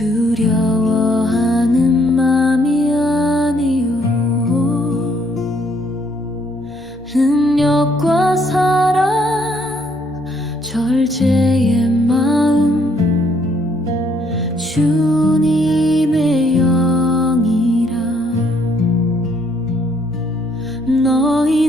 두려워하는 마음이 아니요 능력과 사랑 절제의 마음 주님의 영이라. 너희